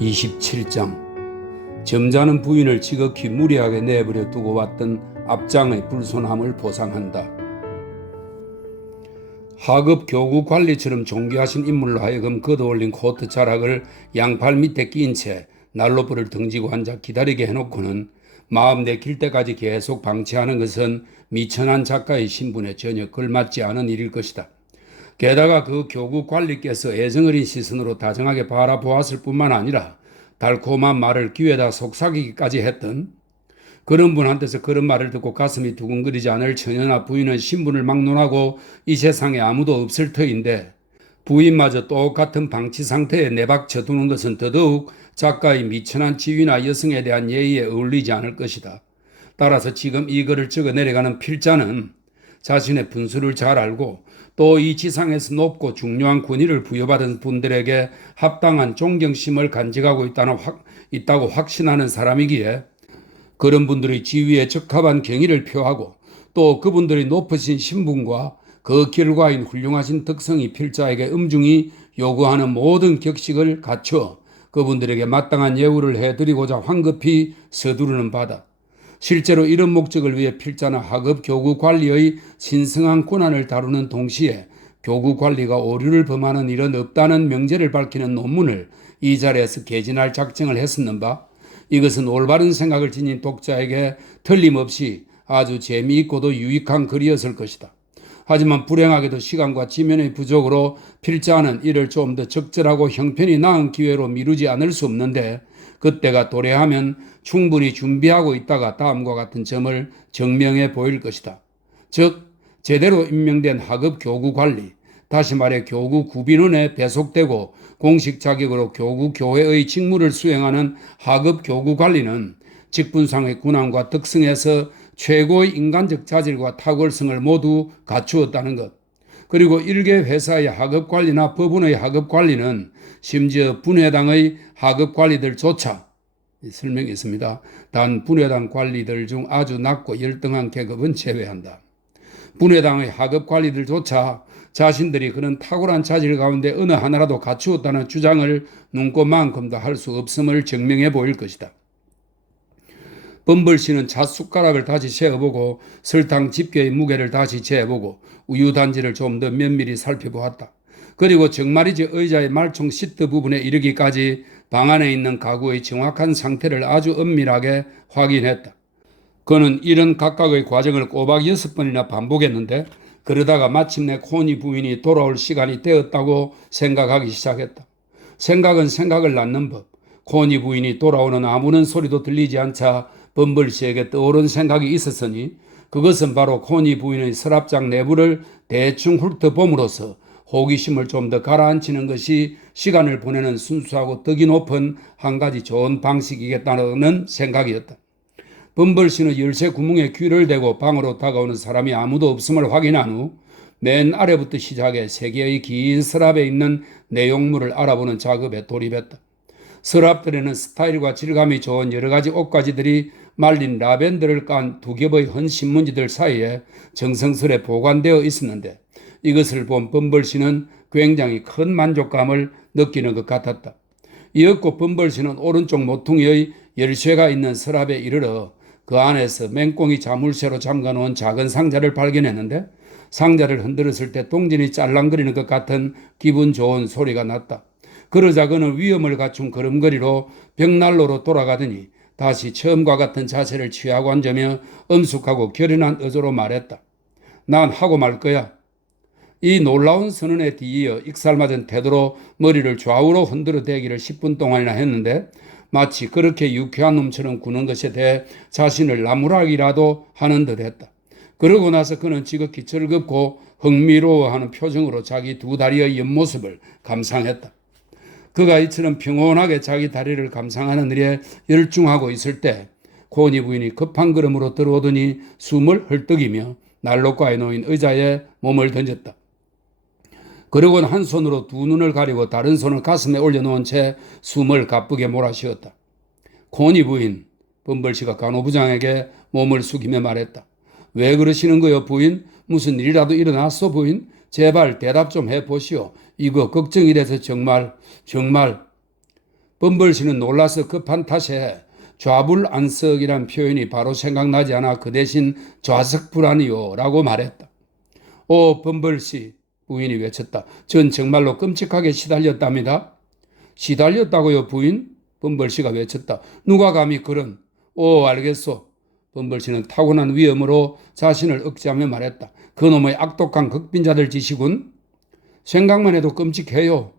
27장. 점잖은 부인을 지극히 무리하게 내버려 두고 왔던 앞장의 불손함을 보상한다. 하급 교구 관리처럼 존귀하신 인물로 하여금 걷어올린 코트 자락을 양팔 밑에 끼인 채 난로불을 등지고 앉아 기다리게 해놓고는 마음 내킬 때까지 계속 방치하는 것은 미천한 작가의 신분에 전혀 걸맞지 않은 일일 것이다. 게다가 그 교구 관리께서 애정어린 시선으로 다정하게 바라보았을 뿐만 아니라 달콤한 말을 귀에다 속삭이기까지 했던 그런 분한테서 그런 말을 듣고 가슴이 두근거리지 않을 처녀나 부인은 신분을 막론하고 이 세상에 아무도 없을 터인데 부인마저 똑같은 방치 상태에 내박쳐 두는 것은 더더욱 작가의 미천한 지위나 여성에 대한 예의에 어울리지 않을 것이다. 따라서 지금 이 글을 적어 내려가는 필자는 자신의 분수를 잘 알고 또 이 지상에서 높고 중요한 권위를 부여받은 분들에게 합당한 존경심을 간직하고 있다고 확신하는 사람이기에 그런 분들의 지위에 적합한 경의를 표하고 또 그분들의 높으신 신분과 그 결과인 훌륭하신 덕성이 필자에게 엄중히 요구하는 모든 격식을 갖춰 그분들에게 마땅한 예우를 해드리고자 황급히 서두르는 바다. 실제로 이런 목적을 위해 필자는 하급 교구 관리의 신성한 권한을 다루는 동시에 교구 관리가 오류를 범하는 일은 없다는 명제를 밝히는 논문을 이 자리에서 개진할 작정을 했었는바 이것은 올바른 생각을 지닌 독자에게 틀림없이 아주 재미있고도 유익한 글이었을 것이다. 하지만 불행하게도 시간과 지면의 부족으로 필자는 이를 좀 더 적절하고 형편이 나은 기회로 미루지 않을 수 없는데 그때가 도래하면 충분히 준비하고 있다가 다음과 같은 점을 증명해 보일 것이다. 즉 제대로 임명된 하급 교구 관리, 다시 말해 교구 구빈원에 배속되고 공식 자격으로 교구 교회의 직무를 수행하는 하급 교구 관리는 직분상의 군함과 덕성에서 최고의 인간적 자질과 탁월성을 모두 갖추었다는 것. 그리고 일개 회사의 하급 관리나 법원의 하급 관리는 심지어 분회당의 하급 관리들조차 설명이 있습니다. 단 분회당 관리들 중 아주 낮고 열등한 계급은 제외한다. 분회당의 하급 관리들조차 자신들이 그런 탁월한 자질 가운데 어느 하나라도 갖추었다는 주장을 눈꼽만큼도 할 수 없음을 증명해 보일 것이다. 범벌씨는 잣숟가락을 다시 재어보고 설탕 집게의 무게를 다시 재어보고 우유단지를 좀 더 면밀히 살펴보았다. 그리고 정말이지 의자의 말총 시트 부분에 이르기까지 방 안에 있는 가구의 정확한 상태를 아주 엄밀하게 확인했다. 그는 이런 각각의 과정을 꼬박 6번이나 반복했는데 그러다가 마침내 코니 부인이 돌아올 시간이 되었다고 생각하기 시작했다. 생각은 생각을 낳는 법. 코니 부인이 돌아오는 아무런 소리도 들리지 않자 범벌씨에게 떠오른 생각이 있었으니 그것은 바로 코니 부인의 서랍장 내부를 대충 훑어봄으로써 호기심을 좀 더 가라앉히는 것이 시간을 보내는 순수하고 덕이 높은 한 가지 좋은 방식이겠다는 생각이었다. 범벌씨는 열쇠 구멍에 귀를 대고 방으로 다가오는 사람이 아무도 없음을 확인한 후 맨 아래부터 시작해 세 개의 긴 서랍에 있는 내용물을 알아보는 작업에 돌입했다. 서랍들에는 스타일과 질감이 좋은 여러 가지 옷가지들이 말린 라벤더를 깐 두 겹의 헌 신문지들 사이에 정성스레 보관되어 있었는데 이것을 본 범벌씨는 굉장히 큰 만족감을 느끼는 것 같았다. 이었고 범벌씨는 오른쪽 모퉁이의 열쇠가 있는 서랍에 이르러 그 안에서 맹꽁이 자물쇠로 잠가놓은 작은 상자를 발견했는데 상자를 흔들었을 때 동전이 짤랑거리는 것 같은 기분 좋은 소리가 났다. 그러자 그는 위험을 갖춘 걸음걸이로 벽난로로 돌아가더니 다시 처음과 같은 자세를 취하고 앉으며 엄숙하고 결연한 어조로 말했다. 난 하고 말 거야. 이 놀라운 선언에 뒤이어 익살맞은 태도로 머리를 좌우로 흔들어 대기를 10분 동안이나 했는데 마치 그렇게 유쾌한 놈처럼 구는 것에 대해 자신을 나무라기라도 하는 듯 했다. 그러고 나서 그는 지극히 즐겁고 흥미로워하는 표정으로 자기 두 다리의 옆모습을 감상했다. 그가 이처럼 평온하게 자기 다리를 감상하는 일에 열중하고 있을 때 코니 부인이 급한 걸음으로 들어오더니 숨을 헐떡이며 난로가에 놓인 의자에 몸을 던졌다. 그러고는 한 손으로 두 눈을 가리고 다른 손을 가슴에 올려놓은 채 숨을 가쁘게 몰아쉬었다. 코니 부인, 범벌씨가 간호부장에게 몸을 숙이며 말했다. 왜 그러시는 거요 부인? 무슨 일이라도 일어났어 부인? 제발 대답 좀 해보시오. 이거 걱정이 돼서 정말. 범벌씨는 놀라서 급한 탓에 좌불안석이란 표현이 바로 생각나지 않아 그 대신 좌석불안이요 라고 말했다. 오 범벌씨, 부인이 외쳤다. 전 정말로 끔찍하게 시달렸답니다. 시달렸다고요 부인? 범벌씨가 외쳤다. 누가 감히 그런. 오 알겠소. 범벌씨는 타고난 위험으로 자신을 억제하며 말했다. 그놈의 악독한 극빈자들 짓이군. 생각만 해도 끔찍해요.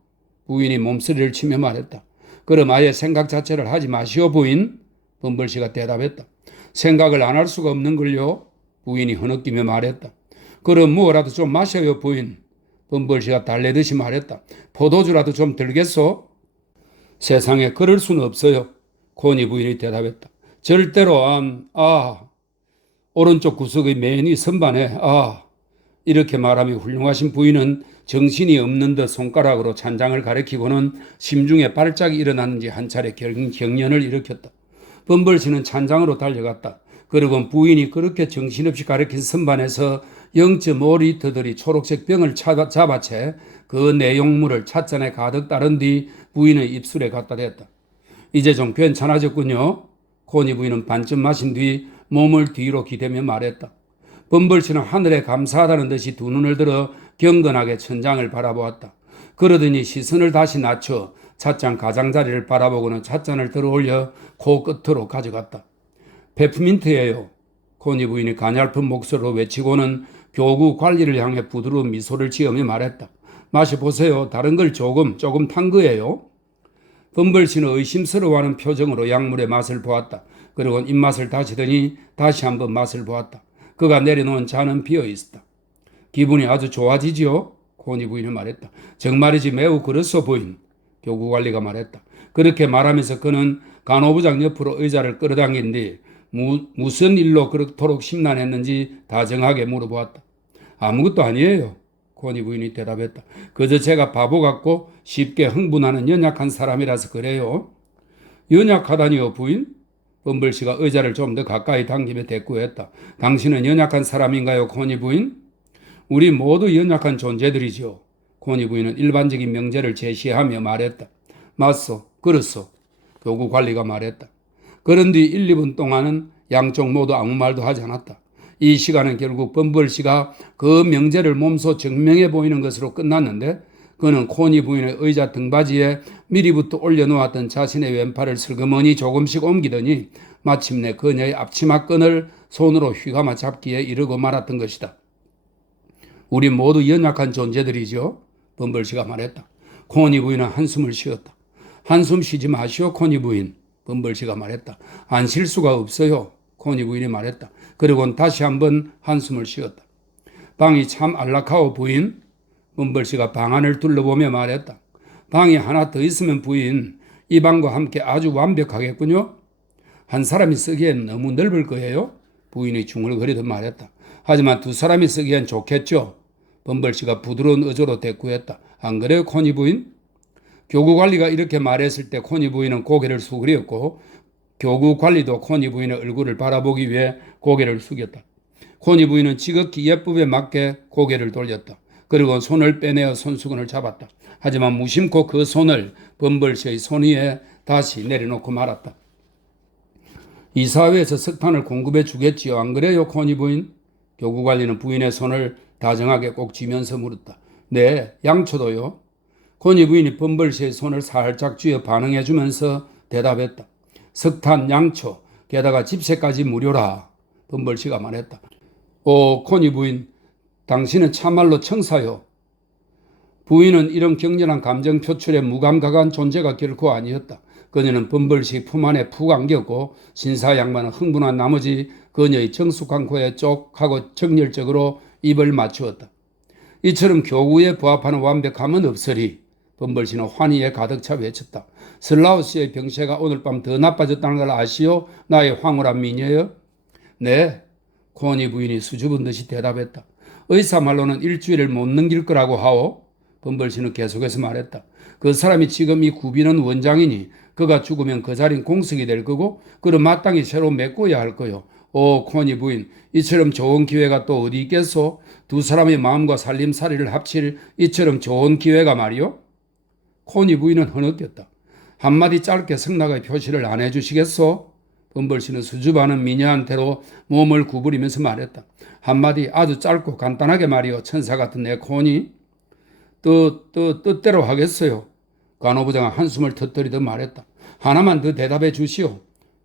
부인이 몸서리를 치며 말했다. 그럼 아예 생각 자체를 하지 마시오 부인. 범벌씨가 대답했다. 생각을 안 할 수가 없는걸요. 부인이 흐느끼며 말했다. 그럼 뭐라도 좀 마셔요 부인. 범벌씨가 달래듯이 말했다. 포도주라도 좀 들겠소? 세상에 그럴 수는 없어요. 코니 부인이 대답했다. 절대로 오른쪽 구석의 맨 위 선반에 이렇게 말하며 훌륭하신 부인은 정신이 없는 듯 손가락으로 찬장을 가리키고는 심중에 발작이 일어났는지 한 차례 경련을 일으켰다. 범벌씨는 찬장으로 달려갔다. 그리고 부인이 그렇게 정신없이 가리킨 선반에서 0.5리터들이 초록색 병을 잡아채 그 내용물을 찻잔에 가득 따른 뒤 부인의 입술에 갖다 댔다. 이제 좀 괜찮아졌군요. 코니 부인은 반쯤 마신 뒤 몸을 뒤로 기대며 말했다. 범벌씨는 하늘에 감사하다는 듯이 두 눈을 들어 경건하게 천장을 바라보았다. 그러더니 시선을 다시 낮춰 찻잔 가장자리를 바라보고는 찻잔을 들어올려 코 끝으로 가져갔다. 페프민트예요. 코니 부인이 가냘픈 목소리로 외치고는 교구 관리를 향해 부드러운 미소를 지으며 말했다. 마셔보세요. 다른 걸 조금 탄 거예요. 범벌씨는 의심스러워하는 표정으로 약물의 맛을 보았다. 그리고 입맛을 다시더니 다시 한번 맛을 보았다. 그가 내려놓은 잔은 비어있었다. 기분이 아주 좋아지지요? 코니 부인이 말했다. 정말이지 매우 그렇소 부인. 교구관리가 말했다. 그렇게 말하면서 그는 간호부장 옆으로 의자를 끌어당긴 뒤 무슨 일로 그렇도록 심란했는지 다정하게 물어보았다. 아무것도 아니에요. 코니 부인이 대답했다. 그저 제가 바보 같고 쉽게 흥분하는 연약한 사람이라서 그래요. 연약하다니요 부인? 범벌씨가 의자를 좀 더 가까이 당기며 대꾸했다. 당신은 연약한 사람인가요 코니 부인? 우리 모두 연약한 존재들이죠. 코니 부인은 일반적인 명제를 제시하며 말했다. 맞소, 그렇소. 교구 관리가 말했다. 그런 뒤 1, 2분 동안은 양쪽 모두 아무 말도 하지 않았다. 이 시간은 결국 범벌씨가 그 명제를 몸소 증명해 보이는 것으로 끝났는데 그는 코니 부인의 의자 등받이에 미리부터 올려놓았던 자신의 왼팔을 슬그머니 조금씩 옮기더니 마침내 그녀의 앞치마끈을 손으로 휘감아 잡기에 이르고 말았던 것이다. 우리 모두 연약한 존재들이죠. 범벌씨가 말했다. 코니 부인은 한숨을 쉬었다. 한숨 쉬지 마시오 코니 부인. 범벌씨가 말했다. 안 쉴 수가 없어요. 코니 부인이 말했다. 그리고는 다시 한번 한숨을 쉬었다. 방이 참 안락하오 부인. 범벌씨가 방 안을 둘러보며 말했다. 방이 하나 더 있으면 부인, 이 방과 함께 아주 완벽하겠군요. 한 사람이 쓰기엔 너무 넓을 거예요. 부인이 중얼거리듯 말했다. 하지만 두 사람이 쓰기엔 좋겠죠. 범벌씨가 부드러운 어조로 대꾸했다. 안 그래요 코니 부인? 교구관리가 이렇게 말했을 때 코니 부인은 고개를 숙이었고 교구관리도 코니 부인의 얼굴을 바라보기 위해 고개를 숙였다. 코니 부인은 지극히 예법에 맞게 고개를 돌렸다. 그리고 손을 빼내어 손수건을 잡았다. 하지만 무심코 그 손을 범벌씨의 손 위에 다시 내려놓고 말았다. 이사회에서 석탄을 공급해 주겠지요. 안 그래요 코니 부인? 교구관리는 부인의 손을 다정하게 꼭 쥐면서 물었다. 네, 양초도요. 코니 부인이 범벌씨의 손을 살짝 쥐어 반응해 주면서 대답했다. 석탄, 양초, 게다가 집세까지 무료라. 범벌씨가 말했다. 오, 코니 부인, 당신은 참말로 청사요. 부인은 이런 격렬한 감정 표출에 무감각한 존재가 결코 아니었다. 그녀는 범벌씨 품 안에 푹 안겼고 신사양반은 흥분한 나머지 그녀의 정숙한 코에 쪽 하고 정열적으로 입을 맞추었다. 이처럼 교구에 부합하는 완벽함은 없으리. 범벌씨는 환희에 가득 차 외쳤다. 슬라우스의 병세가 오늘 밤 더 나빠졌다는 걸 아시오? 나의 황홀한 미녀여? 네, 코니 부인이 수줍은 듯이 대답했다. 의사 말로는 일주일을 못 넘길 거라고 하오? 범벌씨는 계속해서 말했다. 그 사람이 지금 이 구비는 원장이니 그가 죽으면 그 자리는 공석이 될 거고 그를 마땅히 새로 메꿔야 할 거요. 오 코니 부인, 이처럼 좋은 기회가 또 어디 있겠소? 두 사람의 마음과 살림살이를 합칠 이처럼 좋은 기회가 말이오? 코니 부인은 흐느꼈다. 한마디 짧게 승낙의 표시를 안 해주시겠소? 범벌씨는 수줍어하는 미녀한테로 몸을 구부리면서 말했다. 한마디 아주 짧고 간단하게 말이요. 천사 같은 내 콘이. 뜻대로 하겠어요. 간호부장은 한숨을 터뜨리듯 말했다. 하나만 더 대답해 주시오.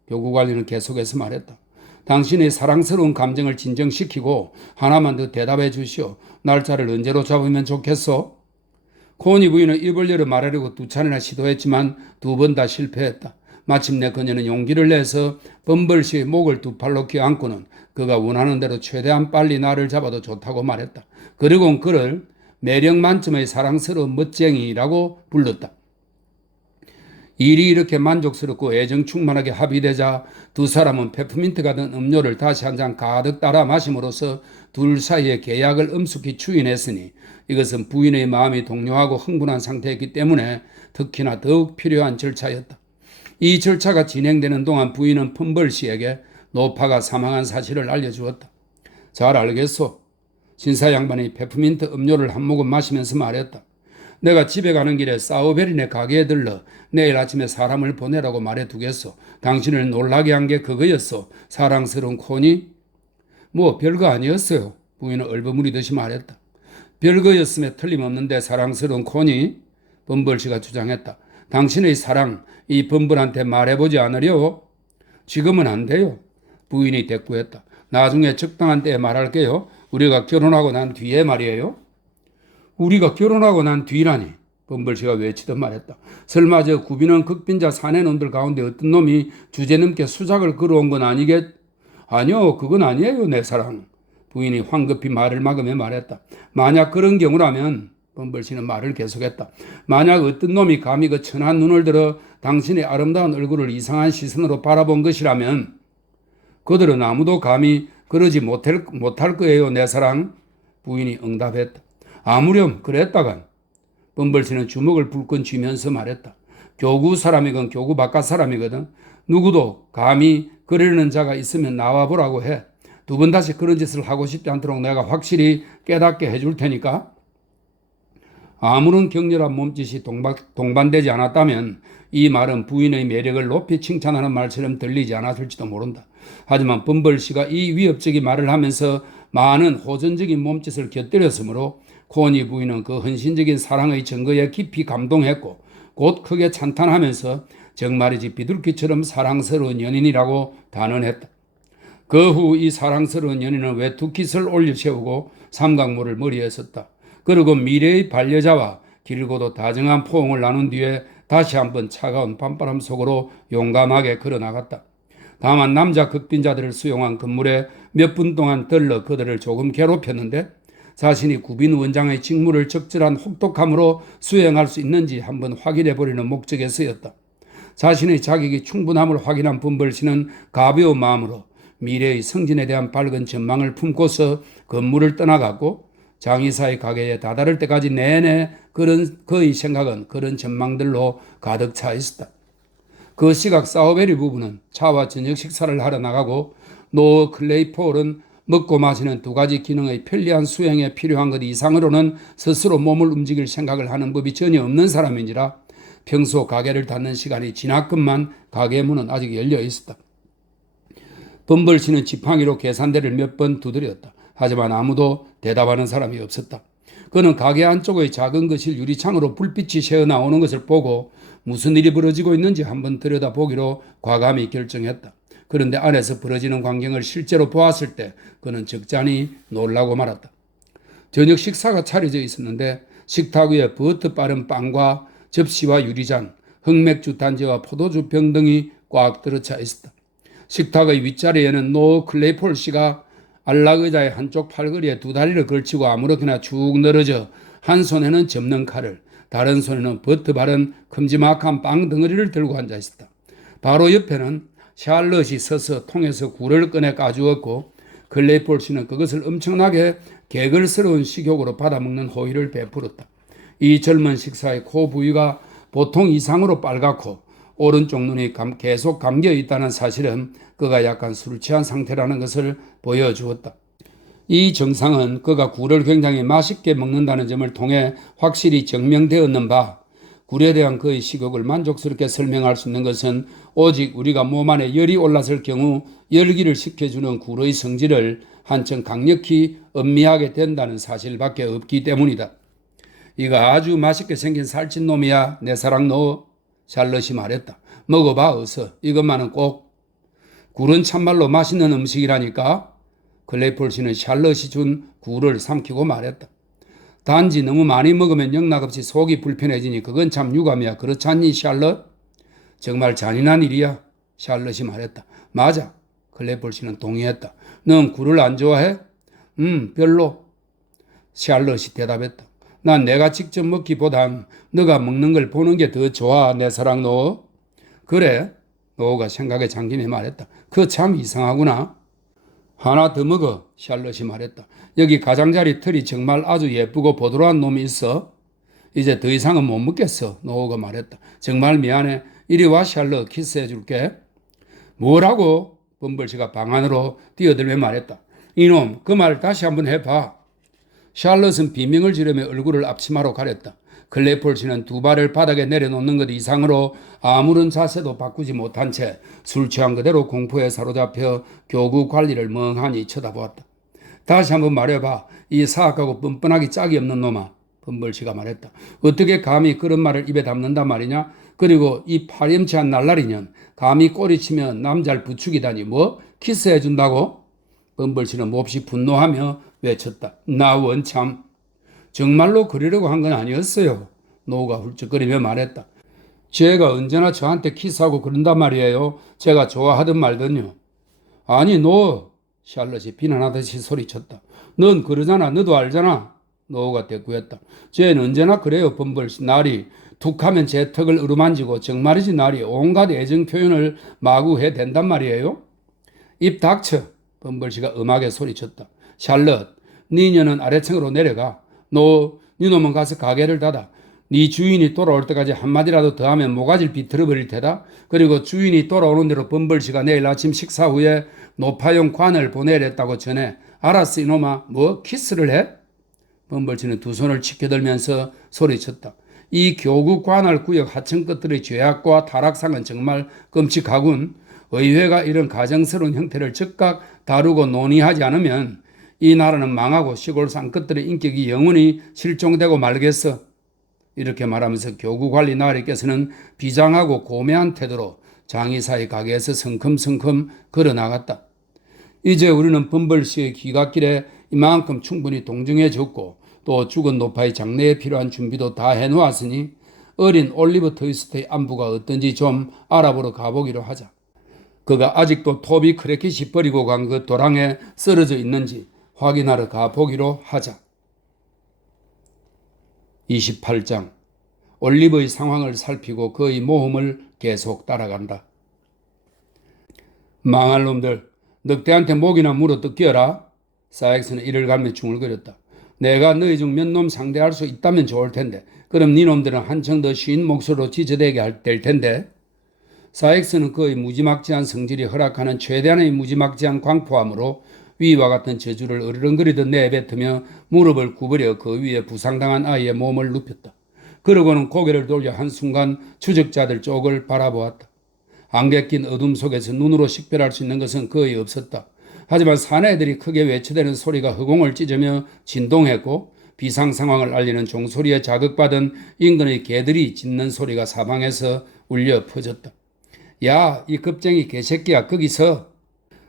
교구관리는 계속해서 말했다. 당신의 사랑스러운 감정을 진정시키고 하나만 더 대답해 주시오. 날짜를 언제로 잡으면 좋겠소? 코니 부인은 입을 열어 말하려고 2차례나 시도했지만 2번 다 실패했다. 마침내 그녀는 용기를 내서 범벌씨의 목을 2팔로 껴안고는 그가 원하는 대로 최대한 빨리 나를 잡아도 좋다고 말했다. 그리고 그를 매력 만점의 사랑스러운 멋쟁이라고 불렀다. 일이 이렇게 만족스럽고 애정 충만하게 합의되자 두 사람은 페퍼민트가 든 음료를 다시 한 잔 가득 따라 마심으로써 둘 사이의 계약을 엄숙히 추인했으니 이것은 부인의 마음이 동요하고 흥분한 상태였기 때문에 특히나 더욱 필요한 절차였다. 이 절차가 진행되는 동안 부인은 펌벌씨에게 노파가 사망한 사실을 알려주었다. 잘 알겠소. 신사 양반이 페퍼민트 음료를 한 모금 마시면서 말했다. 내가 집에 가는 길에 사우베린의 가게에 들러 내일 아침에 사람을 보내라고 말해두겠소. 당신을 놀라게 한 게 그거였소. 사랑스러운 코니? 뭐 별거 아니었어요. 부인은 얼버무리듯이 말했다. 별거였음에 틀림없는데 사랑스러운 코니? 범벌씨가 주장했다. 당신의 사랑 이 범벌한테 말해보지 않으려? 지금은 안 돼요. 부인이 대꾸했다. 나중에 적당한 때에 말할게요. 우리가 결혼하고 난 뒤에 말이에요. 우리가 결혼하고 난 뒤라니. 범벌씨가 외치듯 말했다. 설마 저 구비는 극빈자 사내놈들 가운데 어떤 놈이 주제넘게 수작을 걸어온 건 아니겠? 아니요, 그건 아니에요, 내 사랑. 부인이 황급히 말을 막으며 말했다. 만약 그런 경우라면 범벌씨는 말을 계속했다. 만약 어떤 놈이 감히 그 천한 눈을 들어 당신의 아름다운 얼굴을 이상한 시선으로 바라본 것이라면 그들은 아무도 감히 그러지 못할 거예요, 내 사랑. 부인이 응답했다. 아무렴 그랬다간 범벌씨는 주먹을 불끈 쥐면서 말했다. 교구 사람이건 교구 바깥 사람이거든. 누구도 감히 그러려는 자가 있으면 나와보라고 해. 2번 다시 그런 짓을 하고 싶지 않도록 내가 확실히 깨닫게 해줄 테니까. 아무런 격렬한 몸짓이 동반되지 않았다면 이 말은 부인의 매력을 높이 칭찬하는 말처럼 들리지 않았을지도 모른다. 하지만 범벌씨가 이 위협적인 말을 하면서 많은 호전적인 몸짓을 곁들였으므로 코니 부인은 그 헌신적인 사랑의 증거에 깊이 감동했고 곧 크게 찬탄하면서 정말이지 비둘기처럼 사랑스러운 연인이라고 단언했다. 그 후 이 사랑스러운 연인은 외투깃을 올려 세우고 삼각모를 머리에 썼다. 그리고 미래의 반려자와 길고도 다정한 포옹을 나눈 뒤에 다시 한번 차가운 밤바람 속으로 용감하게 걸어나갔다. 다만 남자 극빈자들을 수용한 건물에 몇 분 동안 들러 그들을 조금 괴롭혔는데 자신이 구빈 원장의 직무를 적절한 혹독함으로 수행할 수 있는지 한번 확인해버리는 목적에서였다. 자신의 자격이 충분함을 확인한 범벌씨는 가벼운 마음으로 미래의 승진에 대한 밝은 전망을 품고서 건물을 떠나갔고 장의사의 가게에 다다를 때까지 내내 그의 생각은 그런 전망들로 가득 차 있었다. 그 시각 사우베리 부부는 차와 저녁 식사를 하러 나가고 노 클레이폴은 먹고 마시는 2가지 기능의 편리한 수행에 필요한 것 이상으로는 스스로 몸을 움직일 생각을 하는 법이 전혀 없는 사람인지라 평소 가게를 닫는 시간이 지났건만 가게 문은 아직 열려 있었다. 범벌씨는 지팡이로 계산대를 몇 번 두드렸다. 하지만 아무도 대답하는 사람이 없었다. 그는 가게 안쪽의 작은 거실 유리창으로 불빛이 새어나오는 것을 보고 무슨 일이 벌어지고 있는지 한번 들여다보기로 과감히 결정했다. 그런데 안에서 벌어지는 광경을 실제로 보았을 때 그는 적잖이 놀라고 말았다. 저녁 식사가 차려져 있었는데 식탁 위에 버터 빠른 빵과 접시와 유리잔, 흑맥주 단지와 포도주 병 등이 꽉 들어차 있었다. 식탁의 윗자리에는 노 클레이폴 씨가 안락의자의 한쪽 팔걸이에 2다리를 걸치고 아무렇게나 쭉 늘어져 한 손에는 접는 칼을 다른 손에는 버터 바른 큼지막한 빵 덩어리를 들고 앉아 있었다. 바로 옆에는 샬럿이 서서 통에서 굴을 꺼내 까주었고 클레이폴 씨는 그것을 엄청나게 개걸스러운 식욕으로 받아먹는 호의를 베풀었다. 이 젊은 식사의 코 부위가 보통 이상으로 빨갛고 오른쪽 눈이 계속 감겨 있다는 사실은 그가 약간 술 취한 상태라는 것을 보여주었다. 이 증상은 그가 굴을 굉장히 맛있게 먹는다는 점을 통해 확실히 증명되었는 바 굴에 대한 그의 식욕을 만족스럽게 설명할 수 있는 것은 오직 우리가 몸 안에 열이 올랐을 경우 열기를 식혀주는 굴의 성질을 한층 강력히 음미하게 된다는 사실밖에 없기 때문이다. 이거 아주 맛있게 생긴 살찐 놈이야. 내 사랑 너. 샬럿이 말했다. 먹어봐 어서. 이것만은 꼭. 굴은 참말로 맛있는 음식이라니까. 클레이폴 씨는 샬럿이 준 굴을 삼키고 말했다. 단지 너무 많이 먹으면 영락없이 속이 불편해지니 그건 참 유감이야. 그렇지 않니 샬럿? 정말 잔인한 일이야. 샬럿이 말했다. 맞아. 클레이폴 씨는 동의했다. 넌 굴을 안 좋아해? 별로. 샬럿이 대답했다. 난 내가 직접 먹기보단 너가 먹는 걸 보는 게 더 좋아. 내 사랑 노. 그래? 노가 생각에 잠기며 말했다. 그거 참 이상하구나. 하나 더 먹어. 샬럿이 말했다. 여기 가장자리 털이 정말 아주 예쁘고 보드라한 놈이 있어. 이제 더 이상은 못 먹겠어. 노가 말했다. 정말 미안해. 이리 와 샬럿 키스해 줄게. 뭐라고? 범벌씨가 방 안으로 뛰어들며 말했다. 이놈 그 말 다시 한번 해봐. 샬럿은 비명을 지르며 얼굴을 앞치마로 가렸다. 클레이폴 씨는 두 발을 바닥에 내려놓는 것 이상으로 아무런 자세도 바꾸지 못한 채 술 취한 그대로 공포에 사로잡혀 교구 관리를 멍하니 쳐다보았다. 다시 한번 말해봐. 이 사악하고 뻔뻔하기 짝이 없는 놈아. 범벌씨가 말했다. 어떻게 감히 그런 말을 입에 담는단 말이냐? 그리고 이 파렴치한 날라리년 감히 꼬리치면 남자를 부추기다니 뭐? 키스해준다고? 범벌씨는 몹시 분노하며 외쳤다. 나 원참. 정말로 그러려고 한 건 아니었어요. 노가 훌쩍거리며 말했다. 제가 언제나 저한테 키스하고 그런단 말이에요. 제가 좋아하든 말든요. 아니 노. 샬럿이 비난하듯이 소리쳤다. 넌 그러잖아. 너도 알잖아. 노가 대꾸했다. 쟤는 언제나 그래요. 범벌씨. 날이 툭하면 제 턱을 으루만지고 정말이지 날이 온갖 애정 표현을 마구 해댄단 말이에요. 입 닥쳐. 범벌씨가 음하게 소리쳤다. 샬럿, 니녀는 아래층으로 내려가. 니놈은 가서 가게를 닫아. 네 주인이 돌아올 때까지 한마디라도 더 하면 모가지를 비틀어 버릴 테다. 그리고 주인이 돌아오는 대로 범벌씨가 내일 아침 식사 후에 노파용 관을 보내랬다고 전해. 알았어 이놈아. 뭐 키스를 해? 범벌씨는 두 손을 치켜들면서 소리쳤다. 이 교구 관할 구역 하층 끝들의 죄악과 타락상은 정말 끔찍하군. 의회가 이런 가정스러운 형태를 즉각 다루고 논의하지 않으면 이 나라는 망하고 시골 산끝들의 인격이 영원히 실종되고 말겠어. 이렇게 말하면서 교구관리 나리께서는 비장하고 고매한 태도로 장의사의 가게에서 성큼성큼 걸어나갔다. 이제 우리는 범벌씨의 귀갓길에 이만큼 충분히 동정해 줬고 또 죽은 노파의 장례에 필요한 준비도 다 해놓았으니 어린 올리버 트위스트의 안부가 어떤지 좀 알아보러 가보기로 하자. 그가 아직도 토비 크래킷이 버리고 간 그 도랑에 쓰러져 있는지 확인하러 가보기로 하자. 28장 올리버의 상황을 살피고 그의 모험을 계속 따라간다. 망할 놈들, 늑대한테 목이나 물어 뜯겨라. 사익스는 이를 갈며 중얼거렸다. 내가 너희 중 몇 놈 상대할 수 있다면 좋을 텐데 그럼 네 놈들은 한층 더 쉰 목소리로 지저대게 될 텐데. 사익스는 그의 무지막지한 성질이 허락하는 최대한의 무지막지한 광포함으로 위와 같은 저주를 으르렁거리듯 내뱉으며 무릎을 구부려 그 위에 부상당한 아이의 몸을 눕혔다. 그러고는 고개를 돌려 한순간 추적자들 쪽을 바라보았다. 안개 낀 어둠 속에서 눈으로 식별할 수 있는 것은 거의 없었다. 하지만 사내들이 크게 외쳐대는 소리가 허공을 찢으며 진동했고 비상 상황을 알리는 종소리에 자극받은 인근의 개들이 짖는 소리가 사방에서 울려 퍼졌다. 야, 이 겁쟁이 개새끼야, 거기서.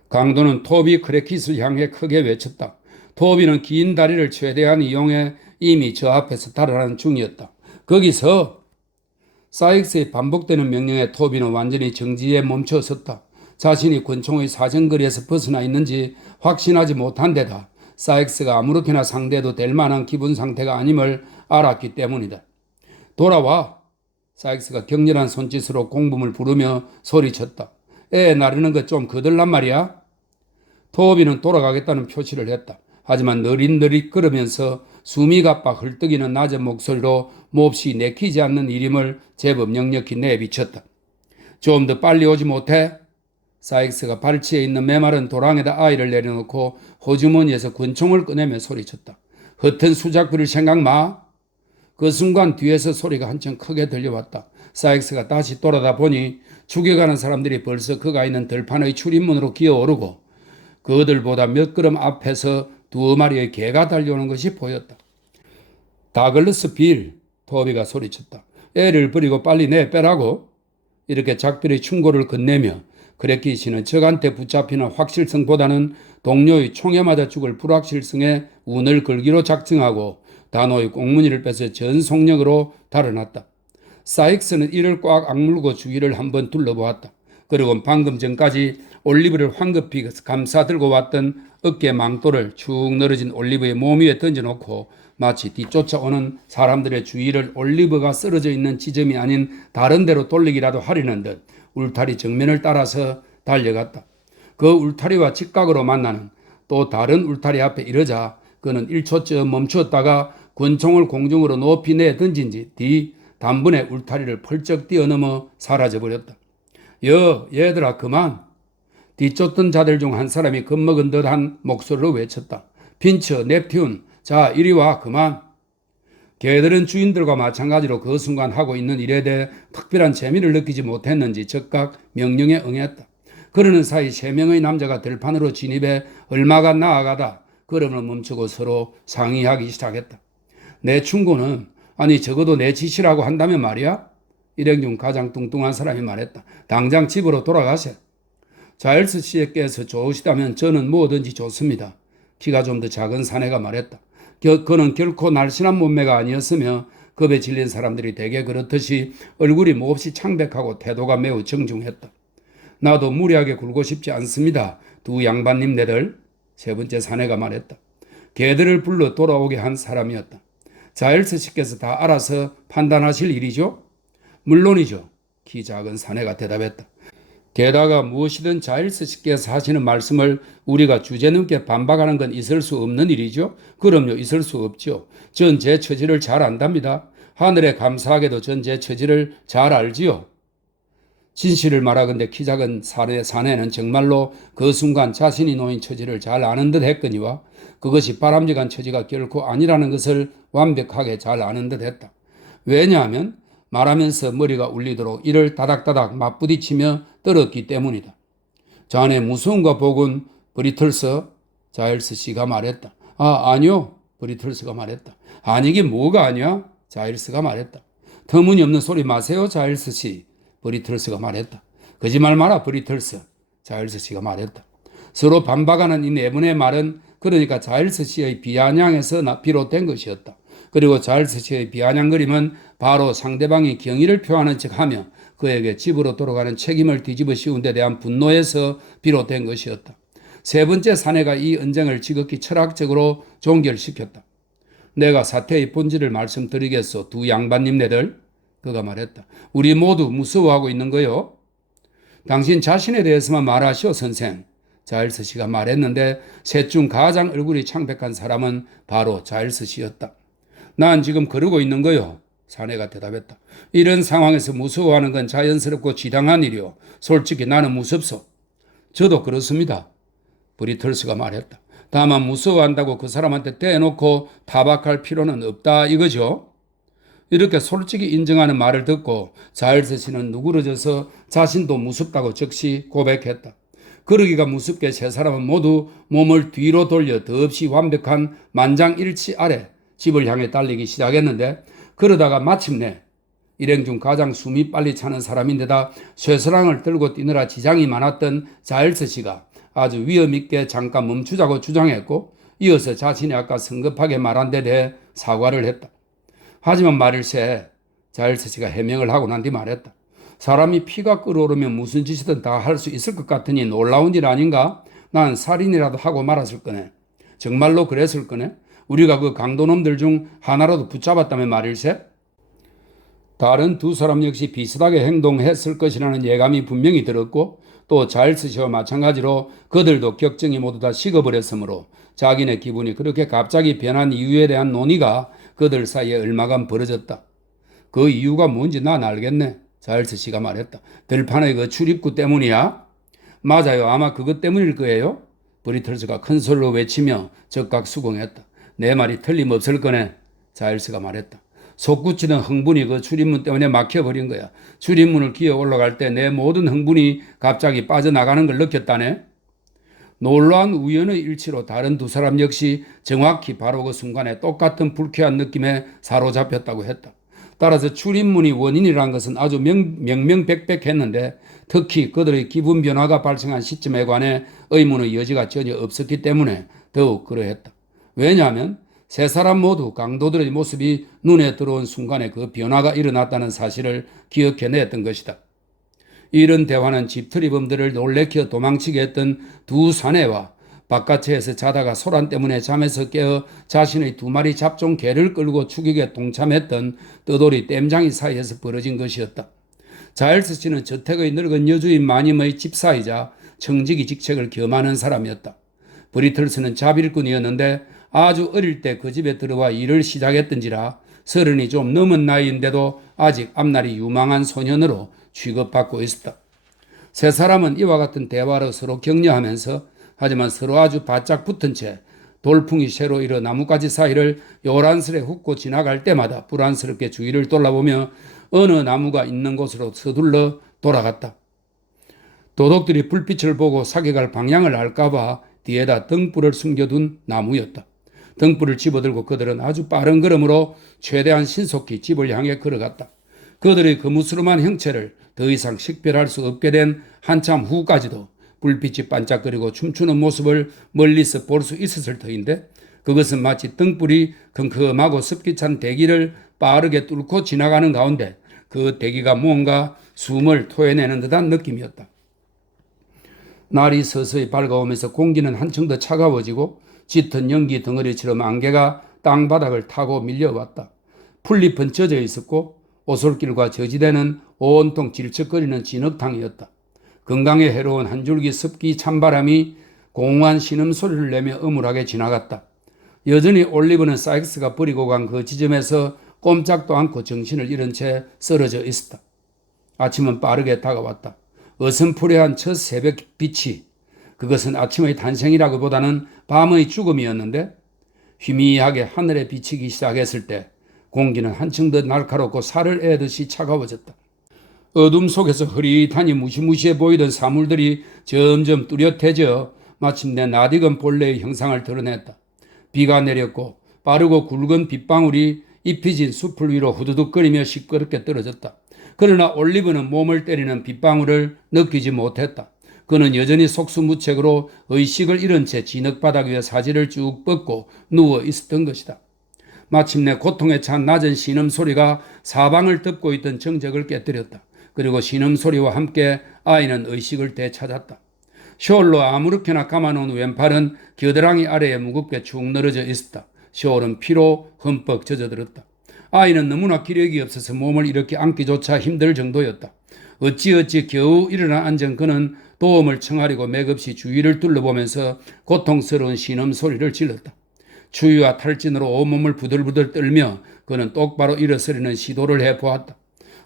강도는 토비 크래킷을 향해 크게 외쳤다. 토비는 긴 다리를 최대한 이용해 이미 저 앞에서 달아나는 중이었다. 거기서. 사익스의 반복되는 명령에 토비는 완전히 정지에 멈춰섰다. 자신이 권총의 사정거리에서 벗어나 있는지 확신하지 못한 데다 사익스가 아무렇게나 상대해도 될 만한 기분 상태가 아님을 알았기 때문이다. 돌아와. 사익스가 격렬한 손짓으로 공범을 부르며 소리쳤다. 애 나르는 것 좀 거들란 말이야. 토비는 돌아가겠다는 표시를 했다. 하지만 느릿느릿 걸으면서 숨이 가빠 헐떡이는 낮은 목소리로 몹시 내키지 않는 이름을 제법 역력히 내비쳤다. 좀 더 빨리 오지 못해? 사익스가 발치에 있는 메마른 도랑에다 아이를 내려놓고 호주머니에서 권총을 꺼내며 소리쳤다. 허튼 수작 부릴 생각 마. 그 순간 뒤에서 소리가 한층 크게 들려왔다. 사익스가 다시 돌아다 보니 죽여가는 사람들이 벌써 그가 있는 들판의 출입문으로 기어오르고 그들보다 몇 걸음 앞에서 두 마리의 개가 달려오는 것이 보였다. 다글러스 빌, 토비가 소리쳤다. 애를 버리고 빨리 내빼라고. 이렇게 작별의 충고를 건네며 크레키 씨는 적한테 붙잡히는 확실성보다는 동료의 총에 맞아 죽을 불확실성에 운을 걸기로 작정하고 단호의 꽁무니를 빼서 전속력으로 달아났다. 사익스는 이를 꽉 악물고 주위를 한번 둘러보았다. 그리고 방금 전까지 올리브를 황급히 감싸들고 왔던 어깨 망토를 축 늘어진 올리브의 몸 위에 던져놓고 마치 뒤쫓아오는 사람들의 주위를 올리브가 쓰러져 있는 지점이 아닌 다른 데로 돌리기라도 하려는 듯 울타리 정면을 따라서 달려갔다. 그 울타리와 직각으로 만나는 또 다른 울타리 앞에 이르자 그는 1초쯤 멈추었다가 권총을 공중으로 높이 내 던진 뒤 단번에 울타리를 펄쩍 뛰어넘어 사라져버렸다. 얘들아 그만. 뒤쫓던 자들 중 한 사람이 겁먹은 듯한 목소리로 외쳤다. 핀처, 넵튠, 자 이리 와 그만. 개들은 주인들과 마찬가지로 그 순간 하고 있는 일에 대해 특별한 재미를 느끼지 못했는지 즉각 명령에 응했다. 그러는 사이 3명의 남자가 들판으로 진입해 얼마가 나아가다 걸음을 멈추고 서로 상의하기 시작했다. 내 충고는 아니 적어도 내 지시라고 한다면 말이야. 일행 중 가장 뚱뚱한 사람이 말했다. 당장 집으로 돌아가세. 자일스 씨에게서 좋으시다면 저는 뭐든지 좋습니다. 키가 좀 더 작은 사내가 말했다. 그는 결코 날씬한 몸매가 아니었으며 겁에 질린 사람들이 대개 그렇듯이 얼굴이 몹시 창백하고 태도가 매우 정중했다. 나도 무리하게 굴고 싶지 않습니다. 두 양반님네들. 세 번째 사내가 말했다. 개들을 불러 돌아오게 한 사람이었다. 자일스 씨께서 다 알아서 판단하실 일이죠? 물론이죠. 키 작은 사내가 대답했다. 게다가 무엇이든 자일스 씨께서 하시는 말씀을 우리가 주제넘게 반박하는 건 있을 수 없는 일이죠. 그럼요, 있을 수 없죠. 전 제 처지를 잘 안답니다. 하늘에 감사하게도 전 제 처지를 잘 알지요. 진실을 말하건대 키 작은 사내는 정말로 그 순간 자신이 놓인 처지를 잘 아는 듯 했거니와 그것이 바람직한 처지가 결코 아니라는 것을 완벽하게 잘 아는 듯 했다. 왜냐하면 말하면서 머리가 울리도록 이를 다닥다닥 맞부딪히며 떨었기 때문이다. 자네 무서운가 보군, 브리틀스. 자일스 씨가 말했다. 아니요. 브리틀스가 말했다. 아니긴 뭐가 아니야? 자일스가 말했다. 터무니없는 소리 마세요, 자일스 씨. 브리틀스가 말했다. 거짓말 마라, 브리틀스. 자일스 씨가 말했다. 서로 반박하는 이 네 분의 말은 그러니까 자일스 씨의 비아냥에서 비롯된 것이었다. 그리고 자일스 씨의 비아냥거림은 바로 상대방이 경의를 표하는 척하며 그에게 집으로 돌아가는 책임을 뒤집어 씌운 데 대한 분노에서 비롯된 것이었다. 세 번째 사내가 이 언쟁을 지극히 철학적으로 종결시켰다. 내가 사태의 본질을 말씀드리겠소, 두 양반님네들. 그가 말했다. 우리 모두 무서워하고 있는 거요. 당신 자신에 대해서만 말하시오, 선생. 자일스 씨가 말했는데 셋 중 가장 얼굴이 창백한 사람은 바로 자일스 씨였다. 난 지금 그러고 있는 거요. 사내가 대답했다. 이런 상황에서 무서워하는 건 자연스럽고 지당한 일이요. 솔직히 나는 무섭소. 저도 그렇습니다. 브리틀스가 말했다. 다만 무서워한다고 그 사람한테 떼놓고 타박할 필요는 없다 이거죠. 이렇게 솔직히 인정하는 말을 듣고 자일스 씨는 누그러져서 자신도 무섭다고 즉시 고백했다. 그러기가 무섭게 세 사람은 모두 몸을 뒤로 돌려 더없이 완벽한 만장일치 아래 집을 향해 달리기 시작했는데 그러다가 마침내 일행 중 가장 숨이 빨리 차는 사람인데다 쇠사랑을 들고 뛰느라 지장이 많았던 자일스 씨가 아주 위험있게 잠깐 멈추자고 주장했고 이어서 자신이 아까 성급하게 말한 데 대해 사과를 했다. 하지만 말일세 자일스 씨가 해명을 하고 난 뒤 말했다. 사람이 피가 끓어오르면 무슨 짓이든 다 할 수 있을 것 같으니 놀라운 일 아닌가? 난 살인이라도 하고 말았을 거네. 정말로 그랬을 거네. 우리가 그 강도놈들 중 하나라도 붙잡았다면 말일세? 다른 두 사람 역시 비슷하게 행동했을 것이라는 예감이 분명히 들었고 또 자일스 씨와 마찬가지로 그들도 격정이 모두 다 식어버렸으므로 자기네 기분이 그렇게 갑자기 변한 이유에 대한 논의가 그들 사이에 얼마간 벌어졌다. 그 이유가 뭔지 난 알겠네. 자일스 씨가 말했다. 들판의 그 출입구 때문이야? 맞아요. 아마 그것 때문일 거예요. 브리틀스가 큰 소리로 외치며 즉각 수긍했다. 내 말이 틀림없을 거네. 자일스가 말했다. 솟구치던 흥분이 그 출입문 때문에 막혀버린 거야. 출입문을 기어 올라갈 때 내 모든 흥분이 갑자기 빠져나가는 걸 느꼈다네. 놀라운 우연의 일치로 다른 두 사람 역시 정확히 바로 그 순간에 똑같은 불쾌한 느낌에 사로잡혔다고 했다. 따라서 출입문이 원인이라는 것은 아주 명명백백했는데 특히 그들의 기분 변화가 발생한 시점에 관해 의문의 여지가 전혀 없었기 때문에 더욱 그러했다. 왜냐하면 세 사람 모두 강도들의 모습이 눈에 들어온 순간에 그 변화가 일어났다는 사실을 기억해냈던 것이다. 이런 대화는 집털이범들을 놀래켜 도망치게 했던 두 사내와 바깥에서 자다가 소란 때문에 잠에서 깨어 자신의 두 마리 잡종 개를 끌고 추격에 동참했던 떠돌이 땜장이 사이에서 벌어진 것이었다. 자일스 씨는 저택의 늙은 여주인 마님의 집사이자 청지기 직책을 겸하는 사람이었다. 브리틀스는 자빌꾼이었는데 아주 어릴 때 그 집에 들어와 일을 시작했던지라 30이 좀 넘은 나이인데도 아직 앞날이 유망한 소년으로 취급받고 있었다. 세 사람은 이와 같은 대화로 서로 격려하면서 하지만 서로 아주 바짝 붙은 채 돌풍이 새로 일어 나뭇가지 사이를 요란스레 훑고 지나갈 때마다 불안스럽게 주위를 돌아보며 어느 나무가 있는 곳으로 서둘러 돌아갔다. 도둑들이 불빛을 보고 사격할 방향을 알까봐 뒤에다 등불을 숨겨둔 나무였다. 등불을 집어들고 그들은 아주 빠른 걸음으로 최대한 신속히 집을 향해 걸어갔다. 그들의 거무스름한 형체를 더 이상 식별할 수 없게 된 한참 후까지도 불빛이 반짝거리고 춤추는 모습을 멀리서 볼 수 있었을 터인데 그것은 마치 등불이 컴컴하고 습기 찬 대기를 빠르게 뚫고 지나가는 가운데 그 대기가 뭔가 숨을 토해내는 듯한 느낌이었다. 날이 서서히 밝아오면서 공기는 한층 더 차가워지고 짙은 연기 덩어리처럼 안개가 땅바닥을 타고 밀려왔다. 풀잎은 젖어 있었고 오솔길과 저지대는 온통 질척거리는 진흙탕이었다. 건강에 해로운 한 줄기 습기 찬바람이 공허한 신음소리를 내며 음울하게 지나갔다. 여전히 올리브는 사익스가 버리고 간 그 지점에서 꼼짝도 않고 정신을 잃은 채 쓰러져 있었다. 아침은 빠르게 다가왔다. 어슴푸레한 첫 새벽 빛이 그것은 아침의 탄생이라기보다는 밤의 죽음이었는데 희미하게 하늘에 비치기 시작했을 때 공기는 한층 더 날카롭고 살을 애듯이 차가워졌다. 어둠 속에서 흐릿하니 무시무시해 보이던 사물들이 점점 뚜렷해져 마침내 낯익은 본래의 형상을 드러냈다. 비가 내렸고 빠르고 굵은 빗방울이 잎이진 숲을 위로 후두둑거리며 시끄럽게 떨어졌다. 그러나 올리브는 몸을 때리는 빗방울을 느끼지 못했다. 그는 여전히 속수무책으로 의식을 잃은 채 진흙바닥 위에 사지를 쭉 뻗고 누워 있었던 것이다. 마침내 고통에 찬 낮은 신음소리가 사방을 덮고 있던 정적을 깨뜨렸다. 그리고 신음소리와 함께 아이는 의식을 되찾았다. 숄로 아무렇게나 감아놓은 왼팔은 겨드랑이 아래에 무겁게 축 늘어져 있었다. 숄은 피로 흠뻑 젖어들었다. 아이는 너무나 기력이 없어서 몸을 이렇게 앉기조차 힘들 정도였다. 어찌어찌 겨우 일어나 앉은 그는 도움을 청하려고 맥없이 주위를 둘러보면서 고통스러운 신음소리를 질렀다. 추위와 탈진으로 온몸을 부들부들 떨며 그는 똑바로 일어서려는 시도를 해보았다.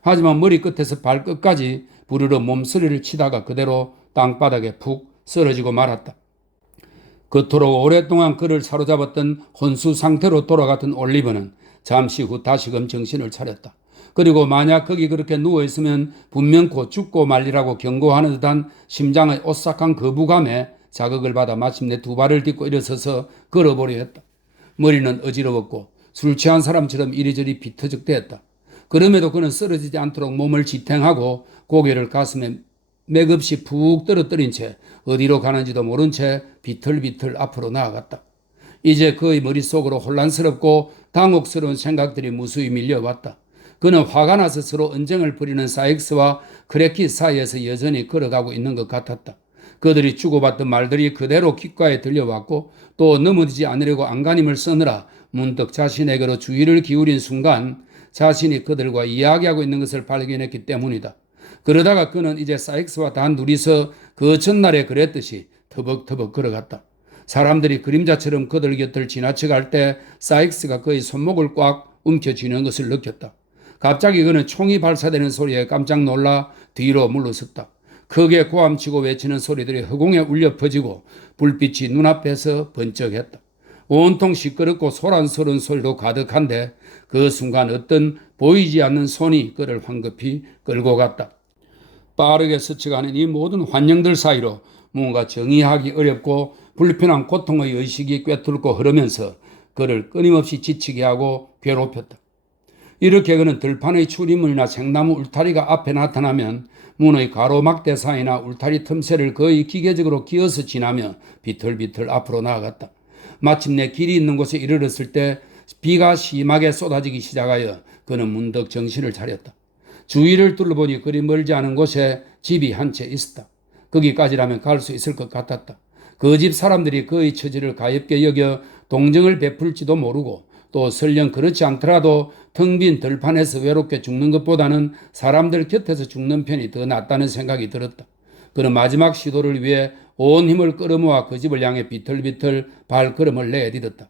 하지만 머리끝에서 발끝까지 부르르 몸서리를 치다가 그대로 땅바닥에 푹 쓰러지고 말았다. 그토록 오랫동안 그를 사로잡았던 혼수 상태로 돌아갔던 올리버는 잠시 후 다시금 정신을 차렸다. 그리고 만약 거기 그렇게 누워있으면 분명 곧 죽고 말리라고 경고하는 듯한 심장의 오싹한 거부감에 자극을 받아 마침내 두 발을 딛고 일어서서 걸어보려 했다. 머리는 어지러웠고 술 취한 사람처럼 이리저리 비터적대했다. 그럼에도 그는 쓰러지지 않도록 몸을 지탱하고 고개를 가슴에 맥없이 푹 떨어뜨린 채 어디로 가는지도 모른 채 비틀비틀 앞으로 나아갔다. 이제 그의 머릿속으로 혼란스럽고 당혹스러운 생각들이 무수히 밀려왔다. 그는 화가 나서 서로 언쟁을 벌이는 사익스와 크레키 사이에서 여전히 걸어가고 있는 것 같았다. 그들이 주고받던 말들이 그대로 귓가에 들려왔고 또 넘어지지 않으려고 안간힘을 쓰느라 문득 자신에게로 주의를 기울인 순간 자신이 그들과 이야기하고 있는 것을 발견했기 때문이다. 그러다가 그는 이제 사익스와 단둘이서 그 전날에 그랬듯이 터벅터벅 걸어갔다. 사람들이 그림자처럼 그들 곁을 지나쳐갈 때 사익스가 그의 손목을 꽉 움켜쥐는 것을 느꼈다. 갑자기 그는 총이 발사되는 소리에 깜짝 놀라 뒤로 물러섰다. 크게 고함치고 외치는 소리들이 허공에 울려 퍼지고 불빛이 눈앞에서 번쩍했다. 온통 시끄럽고 소란스러운 소리로 가득한데 그 순간 어떤 보이지 않는 손이 그를 황급히 끌고 갔다. 빠르게 스쳐가는 이 모든 환영들 사이로 뭔가 정의하기 어렵고 불편한 고통의 의식이 꿰뚫고 흐르면서 그를 끊임없이 지치게 하고 괴롭혔다. 이렇게 그는 들판의 출입문이나 생나무 울타리가 앞에 나타나면 문의 가로막대 사이나 울타리 틈새를 거의 기계적으로 기어서 지나며 비틀비틀 앞으로 나아갔다. 마침내 길이 있는 곳에 이르렀을 때 비가 심하게 쏟아지기 시작하여 그는 문득 정신을 차렸다. 주위를 둘러보니 그리 멀지 않은 곳에 집이 한 채 있었다. 거기까지라면 갈 수 있을 것 같았다. 그 집 사람들이 그의 처지를 가엾게 여겨 동정을 베풀지도 모르고 또 설령 그렇지 않더라도 텅 빈 들판에서 외롭게 죽는 것보다는 사람들 곁에서 죽는 편이 더 낫다는 생각이 들었다. 그는 마지막 시도를 위해 온 힘을 끌어모아 그 집을 향해 비틀비틀 발걸음을 내디뎠다.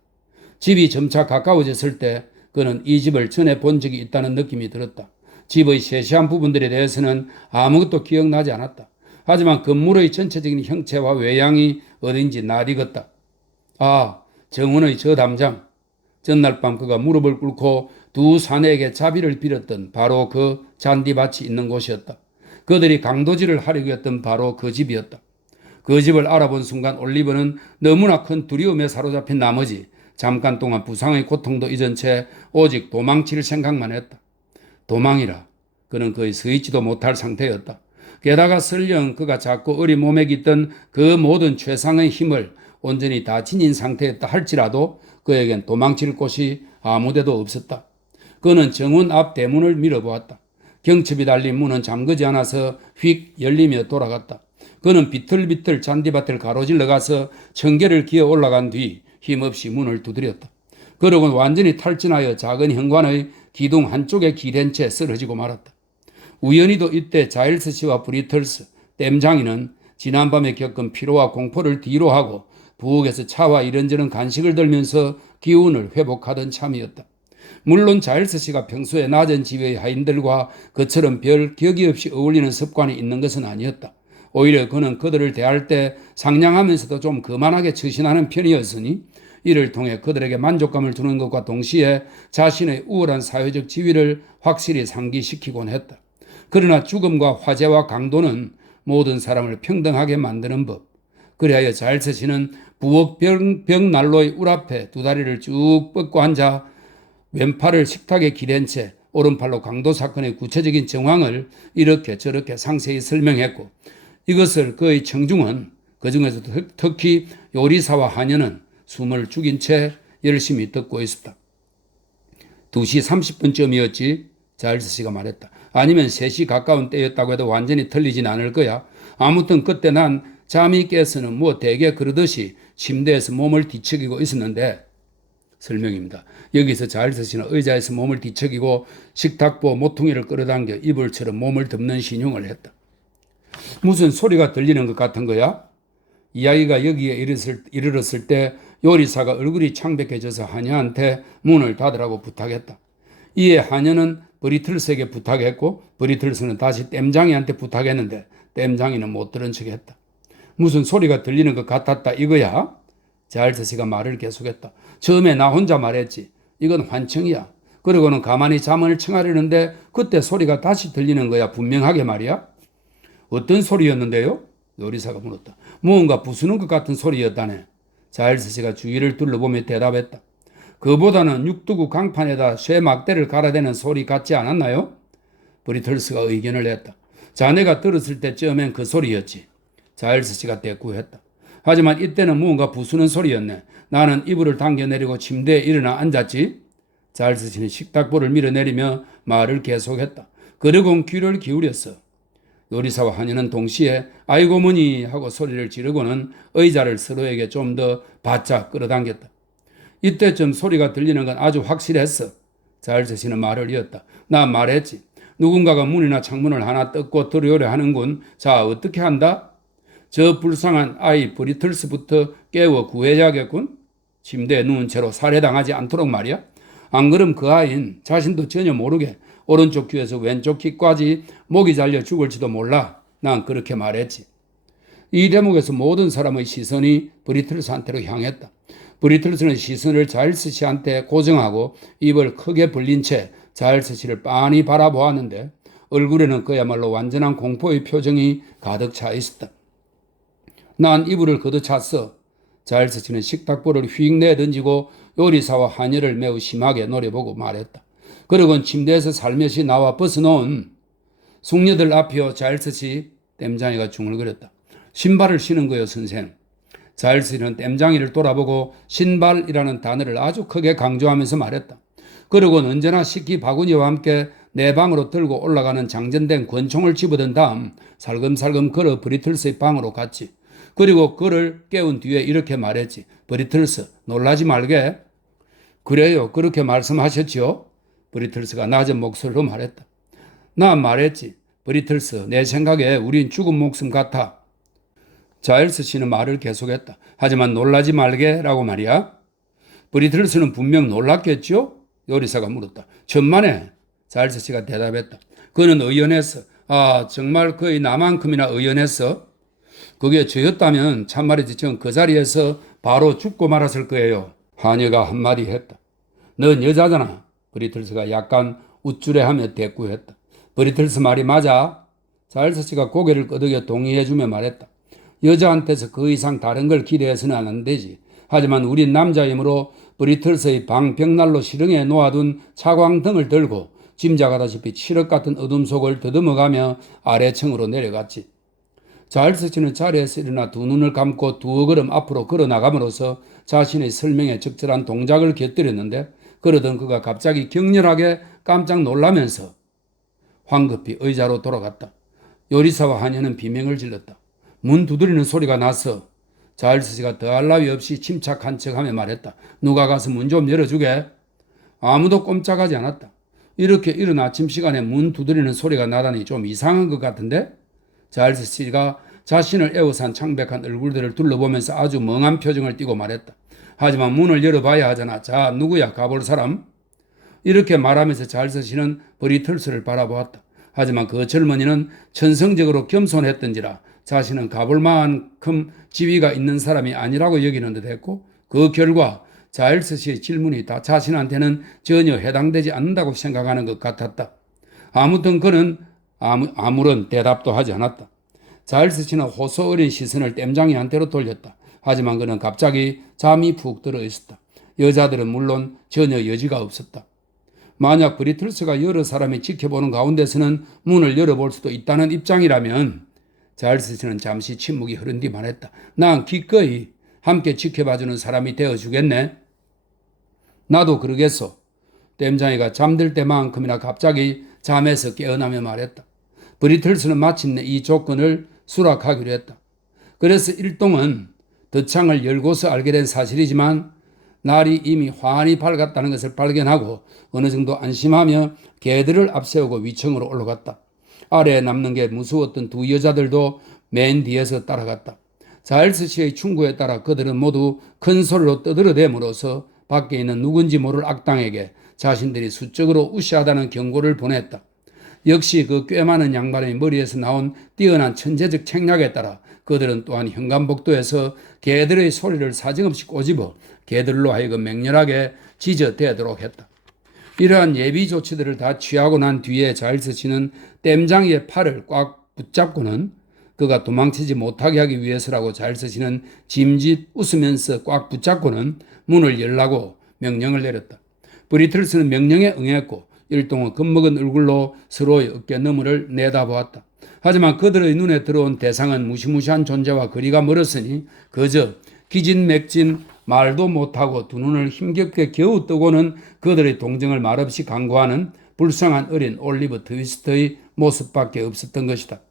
집이 점차 가까워졌을 때 그는 이 집을 전에 본 적이 있다는 느낌이 들었다. 집의 세세한 부분들에 대해서는 아무것도 기억나지 않았다. 하지만 건물의 전체적인 형체와 외양이 어딘지 낯익었다. 아, 정원의 저 담장. 전날 밤 그가 무릎을 꿇고 두 사내에게 자비를 빌었던 바로 그 잔디밭이 있는 곳이었다. 그들이 강도질을 하려고 했던 바로 그 집이었다. 그 집을 알아본 순간 올리버는 너무나 큰 두려움에 사로잡힌 나머지 잠깐 동안 부상의 고통도 잊은 채 오직 도망칠 생각만 했다. 도망이라 그는 거의 서 있지도 못할 상태였다. 게다가 설령 그가 자꾸 어리 몸에 깃던 그 모든 최상의 힘을 온전히 다 지닌 상태였다 할지라도 그에겐 도망칠 곳이 아무데도 없었다. 그는 정원 앞 대문을 밀어보았다. 경첩이 달린 문은 잠그지 않아서 휙 열리며 돌아갔다. 그는 비틀비틀 잔디밭을 가로질러 가서 청개를 기어 올라간 뒤 힘없이 문을 두드렸다. 그러곤 완전히 탈진하여 작은 현관의 기둥 한쪽에 기댄 채 쓰러지고 말았다. 우연히도 이때 자일스 씨와 브리틀스, 댐장이는 지난밤에 겪은 피로와 공포를 뒤로하고 부엌에서 차와 이런저런 간식을 들면서 기운을 회복하던 참이었다. 물론 자일스 씨가 평소에 낮은 지위의 하인들과 그처럼 별 격이 없이 어울리는 습관이 있는 것은 아니었다. 오히려 그는 그들을 대할 때 상냥하면서도 좀 거만하게 처신하는 편이었으니 이를 통해 그들에게 만족감을 주는 것과 동시에 자신의 우월한 사회적 지위를 확실히 상기시키곤 했다. 그러나 죽음과 화재와 강도는 모든 사람을 평등하게 만드는 법. 그리하여 자일스 씨는 부엌 벽난로의 울 앞에 두 다리를 쭉 뻗고 앉아 왼팔을 식탁에 기댄 채 오른팔로 강도 사건의 구체적인 정황을 이렇게 저렇게 상세히 설명했고 이것을 그의 청중은 그중에서 특히 요리사와 하녀는 숨을 죽인 채 열심히 듣고 있었다. 2시 30분쯤이었지 자일스 씨가 말했다. 아니면 3시 가까운 때였다고 해도 완전히 틀리진 않을 거야. 아무튼 그때 난 잠이 깨서는 뭐 대개 그러듯이 침대에서 몸을 뒤척이고 있었는데 설명입니다. 여기서 자일스 씨는 의자에서 몸을 뒤척이고 식탁보 모퉁이를 끌어당겨 이불처럼 몸을 덮는 신용을 했다. 무슨 소리가 들리는 것 같은 거야? 이야기가 여기에 이르렀을 때 요리사가 얼굴이 창백해져서 하녀한테 문을 닫으라고 부탁했다. 이에 하녀는 브리틀스에게 부탁했고 브리틀스는 다시 댐장이한테 부탁했는데 댐장이는 못 들은 척했다. 무슨 소리가 들리는 것 같았다 이거야? 자일스 씨가 말을 계속했다. 처음에 나 혼자 말했지. 이건 환청이야. 그러고는 가만히 잠을 청하려는데 그때 소리가 다시 들리는 거야. 분명하게 말이야. 어떤 소리였는데요? 요리사가 물었다. 무언가 부수는 것 같은 소리였다네. 자일스 씨가 주위를 둘러보며 대답했다. 그보다는 육두구 강판에다 쇠 막대를 갈아대는 소리 같지 않았나요? 브리틀스가 의견을 냈다. 자네가 들었을 때쯤엔 그 소리였지. 자일스 씨가 대꾸했다. 하지만 이때는 무언가 부수는 소리였네. 나는 이불을 당겨내리고 침대에 일어나 앉았지. 자일스 씨는 식탁보를 밀어내리며 말을 계속했다. 그러곤 귀를 기울였어. 요리사와 하녀는 동시에 아이고 뭐니 하고 소리를 지르고는 의자를 서로에게 좀 더 바짝 끌어당겼다. 이때쯤 소리가 들리는 건 아주 확실했어. 자일스 씨는 말을 이었다. 나 말했지. 누군가가 문이나 창문을 하나 뜯고 들어오려 하는군. 자, 어떻게 한다? 저 불쌍한 아이 브리틀스부터 깨워 구해야겠군. 침대에 누운 채로 살해당하지 않도록 말이야. 안 그럼 그 아이는 자신도 전혀 모르게 오른쪽 귀에서 왼쪽 귀까지 목이 잘려 죽을지도 몰라. 난 그렇게 말했지. 이 대목에서 모든 사람의 시선이 브리틀스한테로 향했다. 브리틀스는 시선을 자일스 씨한테 고정하고 입을 크게 벌린 채 자일스 씨를 빤히 바라보았는데 얼굴에는 그야말로 완전한 공포의 표정이 가득 차 있었다. 난 이불을 걷어찼어. 자일스 씨는 식탁보를 휙 내던지고 요리사와 하녀를 매우 심하게 노려보고 말했다. 그러곤 침대에서 살며시 나와 벗어놓은 숙녀들 앞이요. 자일스 씨, 땜장이가 중얼거렸다. 신발을 신은 거요, 선생. 자일스 씨는 땜장이를 돌아보고 신발이라는 단어를 아주 크게 강조하면서 말했다. 그러곤 언제나 식기 바구니와 함께 내 방으로 들고 올라가는 장전된 권총을 집어든 다음 살금살금 걸어 브리틀스의 방으로 갔지. 그리고 그를 깨운 뒤에 이렇게 말했지. 브리틀스, 놀라지 말게. 그래요, 그렇게 말씀하셨지요? 브리틀스가 낮은 목소리로 말했다. 나 말했지. 브리틀스, 내 생각에 우린 죽은 목숨 같아. 자일스 씨는 말을 계속했다. 하지만 놀라지 말게 라고 말이야. 브리틀스는 분명 놀랐겠죠? 요리사가 물었다. 천만에. 자일스 씨가 대답했다. 그는 의연했어. 아, 정말 거의 나만큼이나 의연했어. 그게 저였다면 참말이지 전 그 자리에서 바로 죽고 말았을 거예요. 하녀가 한마디 했다. 넌 여자잖아. 브리틀스가 약간 우쭐해하며 대꾸했다. 브리틀스 말이 맞아. 자일스 씨가 고개를 끄덕여 동의해주며 말했다. 여자한테서 그 이상 다른 걸 기대해서는 안 되지. 하지만 우린 남자이므로 브리틀스의 방 벽난로 실흥에 놓아둔 차광등을 들고 짐작하다시피 칠흑 같은 어둠 속을 더듬어가며 아래층으로 내려갔지. 자일스 씨는 자리에서 일어나 두 눈을 감고 두어 걸음 앞으로 걸어 나감으로써 자신의 설명에 적절한 동작을 곁들였는데 그러던 그가 갑자기 격렬하게 깜짝 놀라면서 황급히 의자로 돌아갔다. 요리사와 하녀는 비명을 질렀다. 문 두드리는 소리가 나서 자일스 씨가 더할 나위 없이 침착한 척하며 말했다. 누가 가서 문 좀 열어주게. 아무도 꼼짝하지 않았다. 이렇게 이른 아침 시간에 문 두드리는 소리가 나다니 좀 이상한 것 같은데? 자일스 씨가 자신을 에워싼 창백한 얼굴들을 둘러보면서 아주 멍한 표정을 띠고 말했다. 하지만 문을 열어봐야 하잖아. 자, 누구야? 가볼 사람? 이렇게 말하면서 자일스 씨는 브리틀스를 바라보았다. 하지만 그 젊은이는 천성적으로 겸손했던지라 자신은 가볼 만큼 지위가 있는 사람이 아니라고 여기는 듯 했고 그 결과 자일스 씨의 질문이 다 자신한테는 전혀 해당되지 않는다고 생각하는 것 같았다. 아무튼 그는 아무런 대답도 하지 않았다. 자일스 씨는 호소 어린 시선을 땜장이한테로 돌렸다. 하지만 그는 갑자기 잠이 푹 들어 있었다. 여자들은 물론 전혀 여지가 없었다. 만약 브리틀스가 여러 사람이 지켜보는 가운데서는 문을 열어볼 수도 있다는 입장이라면 자일스 씨는 잠시 침묵이 흐른 뒤 말했다. 난 기꺼이 함께 지켜봐주는 사람이 되어주겠네. 나도 그러겠소. 땜장이가 잠들 때만큼이나 갑자기 잠에서 깨어나며 말했다. 브리틀스는 마침내 이 조건을 수락하기로 했다. 그래서 일동은 덧창을 열고서 알게 된 사실이지만 날이 이미 환히 밝았다는 것을 발견하고 어느 정도 안심하며 개들을 앞세우고 위층으로 올라갔다. 아래에 남는 게 무서웠던 두 여자들도 맨 뒤에서 따라갔다. 자일스 씨의 충고에 따라 그들은 모두 큰 소리로 떠들어대므로써 밖에 있는 누군지 모를 악당에게 자신들이 수적으로 우시하다는 경고를 보냈다. 역시 그 꽤 많은 양반의 머리에서 나온 뛰어난 천재적 책략에 따라 그들은 또한 현관복도에서 개들의 소리를 사정없이 꼬집어 개들로 하여금 맹렬하게 지저대도록 했다. 이러한 예비 조치들을 다 취하고 난 뒤에 자일스 씨는 땜장이의 팔을 꽉 붙잡고는 그가 도망치지 못하게 하기 위해서라고 자일스 씨는 짐짓 웃으면서 꽉 붙잡고는 문을 열라고 명령을 내렸다. 브리틀스는 명령에 응했고 일동은 겁먹은 얼굴로 서로의 어깨 너머를 내다보았다. 하지만 그들의 눈에 들어온 대상은 무시무시한 존재와 거리가 멀었으니 그저 기진맥진 말도 못하고 두 눈을 힘겹게 겨우 뜨고는 그들의 동정을 말없이 간구하는 불쌍한 어린 올리버 트위스트의 모습밖에 없었던 것이다.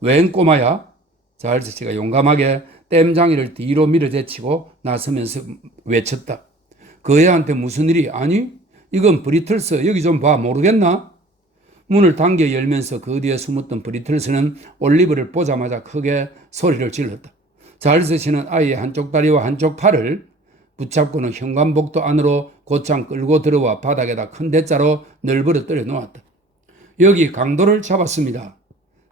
웬 꼬마야? 자일스 씨가 용감하게 땜장이를 뒤로 밀어제치고 나서면서 외쳤다. 그 애한테 무슨 일이? 아니, 이건 브리틀스, 여기 좀 봐. 모르겠나? 문을 당겨 열면서 그 뒤에 숨었던 브리틀스는 올리버를 보자마자 크게 소리를 질렀다. 자일스 씨는 아이의 한쪽 다리와 한쪽 팔을 붙잡고는 현관복도 안으로 곧장 끌고 들어와 바닥에다 큰 대자로 널브러 떨어 놓았다. 여기 강도를 잡았습니다.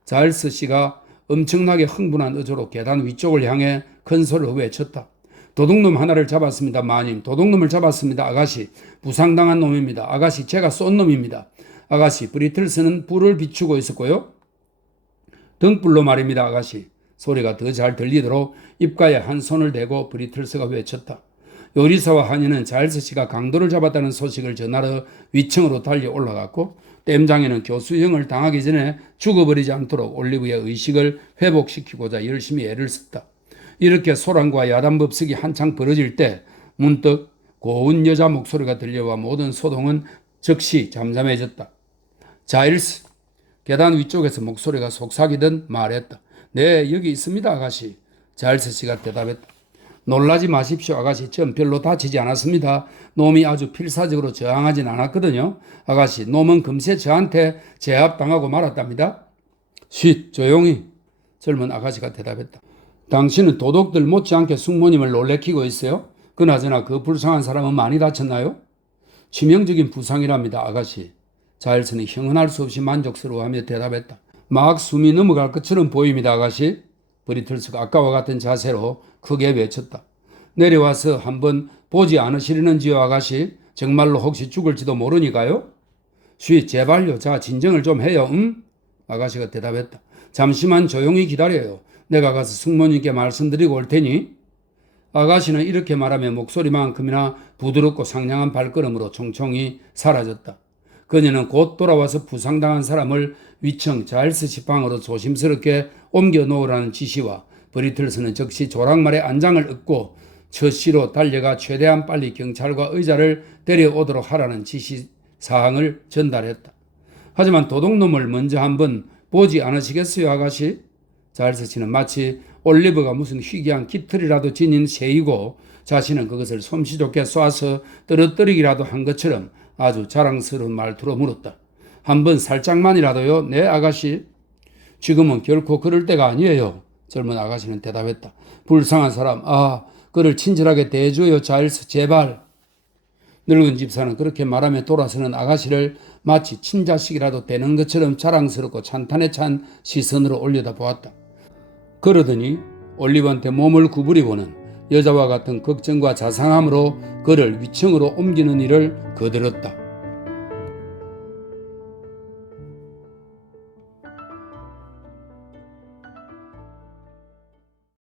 자일스 씨가 엄청나게 흥분한 어조로 계단 위쪽을 향해 큰 소리로 외쳤다. 도둑놈 하나를 잡았습니다. 마님. 도둑놈을 잡았습니다. 아가씨. 부상당한 놈입니다. 아가씨. 제가 쏜 놈입니다. 아가씨. 브리틀스는 불을 비추고 있었고요. 등불로 말입니다. 아가씨. 소리가 더 잘 들리도록 입가에 한 손을 대고 브리틀스가 외쳤다. 요리사와 한이는 자일스 씨가 강도를 잡았다는 소식을 전하러 위층으로 달려 올라갔고 댐장에는 교수형을 당하기 전에 죽어버리지 않도록 올리브의 의식을 회복시키고자 열심히 애를 썼다. 이렇게 소란과 야단법석이 한창 벌어질 때 문득 고운 여자 목소리가 들려와 모든 소동은 즉시 잠잠해졌다. 자일스, 계단 위쪽에서 목소리가 속삭이듯 말했다. 네, 여기 있습니다, 아가씨. 자일스 씨가 대답했다. 놀라지 마십시오, 아가씨. 전 별로 다치지 않았습니다. 놈이 아주 필사적으로 저항하진 않았거든요. 아가씨, 놈은 금세 저한테 제압당하고 말았답니다. 쉿, 조용히. 젊은 아가씨가 대답했다. 당신은 도둑들 못지않게 숙모님을 놀래키고 있어요? 그나저나 그 불쌍한 사람은 많이 다쳤나요? 치명적인 부상이랍니다, 아가씨. 자일스는 형언할 수 없이 만족스러워하며 대답했다. 막 숨이 넘어갈 것처럼 보입니다, 아가씨. 브리틀스가 아까와 같은 자세로 크게 외쳤다. 내려와서 한번 보지 않으시려는지요, 아가씨? 정말로 혹시 죽을지도 모르니까요? 쉿, 제발요. 자, 진정을 좀 해요, 응? 아가씨가 대답했다. 잠시만 조용히 기다려요. 내가 가서 숙모님께 말씀드리고 올 테니. 아가씨는 이렇게 말하며 목소리만큼이나 부드럽고 상냥한 발걸음으로 총총히 사라졌다. 그녀는 곧 돌아와서 부상당한 사람을 위층 자일스 씨 방으로 조심스럽게 옮겨 놓으라는 지시와 브리틀스는 즉시 조랑말에 안장을 얻고 처시로 달려가 최대한 빨리 경찰과 의자를 데려오도록 하라는 지시사항을 전달했다. 하지만 도둑놈을 먼저 한번 보지 않으시겠어요, 아가씨? 자일스 씨는 마치 올리버가 무슨 희귀한 깃털이라도 지닌 새이고 자신은 그것을 솜씨 좋게 쏴서 떨어뜨리기라도 한 것처럼 아주 자랑스러운 말투로 물었다. 한번 살짝만이라도요? 네, 아가씨. 지금은 결코 그럴 때가 아니에요. 젊은 아가씨는 대답했다. 불쌍한 사람, 그를 친절하게 대해줘요, 자일스, 제발. 늙은 집사는 그렇게 말하며 돌아서는 아가씨를 마치 친자식이라도 되는 것처럼 자랑스럽고 찬탄에 찬 시선으로 올려다보았다. 그러더니 올리브한테 몸을 구부리고는 여자와 같은 걱정과 자상함으로 그를 위층으로 옮기는 일을 거들었다.